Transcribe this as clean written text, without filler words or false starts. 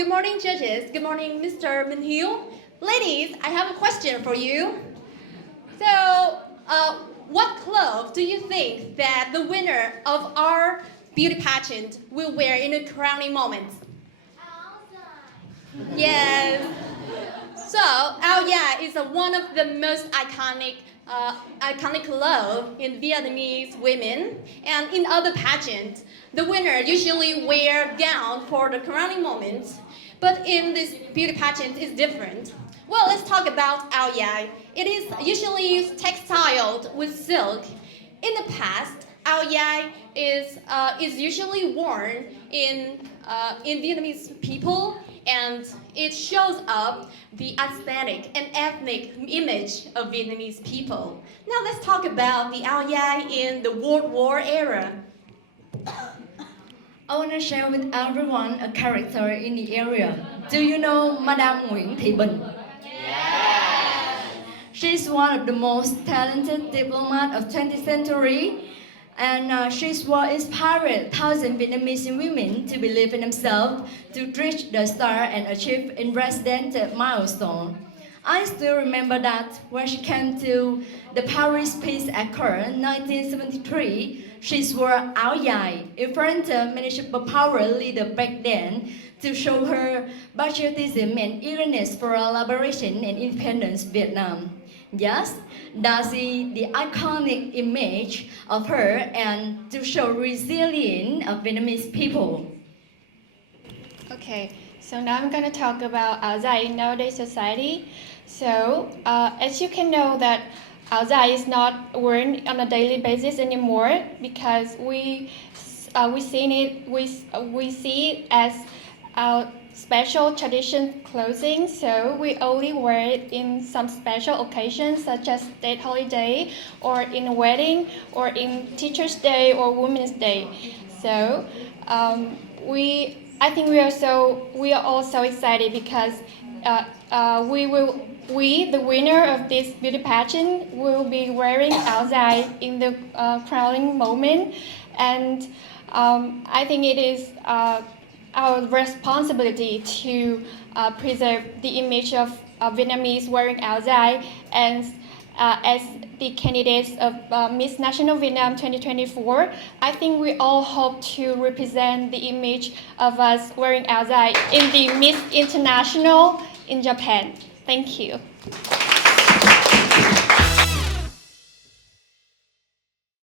Good morning, judges. Good morning, Mr. Minh Hiếu. Ladies, I have a question for you. So, what clothes do you think that the winner of our beauty pageant will wear in a crowning moment? Yes. So, áo dài is one of the most iconic clothes in Vietnamese women, and in other pageants, the winner usually wear gown for the crowning moment. But in this beauty pageant, it's different. Well, let's talk about áo dài. It is usually textiled with silk. In the past, áo dài is usually worn in Vietnamese people, and it shows up the aesthetic and ethnic image of Vietnamese people. Now let's talk about the áo dài in the World War era. I want to share with everyone a character in the area. Do you know Madame 𝐏𝐸𝐻𝐵? Yes! She's one of the most talented diplomats of 20th century, and she's what inspired thousands of Vietnamese women to believe in themselves, to reach the star and achieve unprecedented milestone. I still remember that when she came to the Paris Peace Accord in 1973, she wore áo dài in front of many superpower leaders back then to show her patriotism and eagerness for liberation and independence of Vietnam. Yes, that's the iconic image of her and to show resilience of Vietnamese people. Okay, so now I'm going to talk about áo dài in nowadays society. So, as you can know that áo dài is not worn on a daily basis anymore because we see it as a special tradition clothing. So we only wear it in some special occasions such as state holiday, or in a wedding, or in Teachers' Day or Women's Day. So I think we are all so excited because the winner of this beauty pageant, will be wearing áo dài in the crowning moment, and I think it is our responsibility to preserve the image of Vietnamese wearing áo dài, and as the candidates of Miss National Vietnam 2024, I think we all hope to represent the image of us wearing áo dài in the Miss International in Japan. Thank you.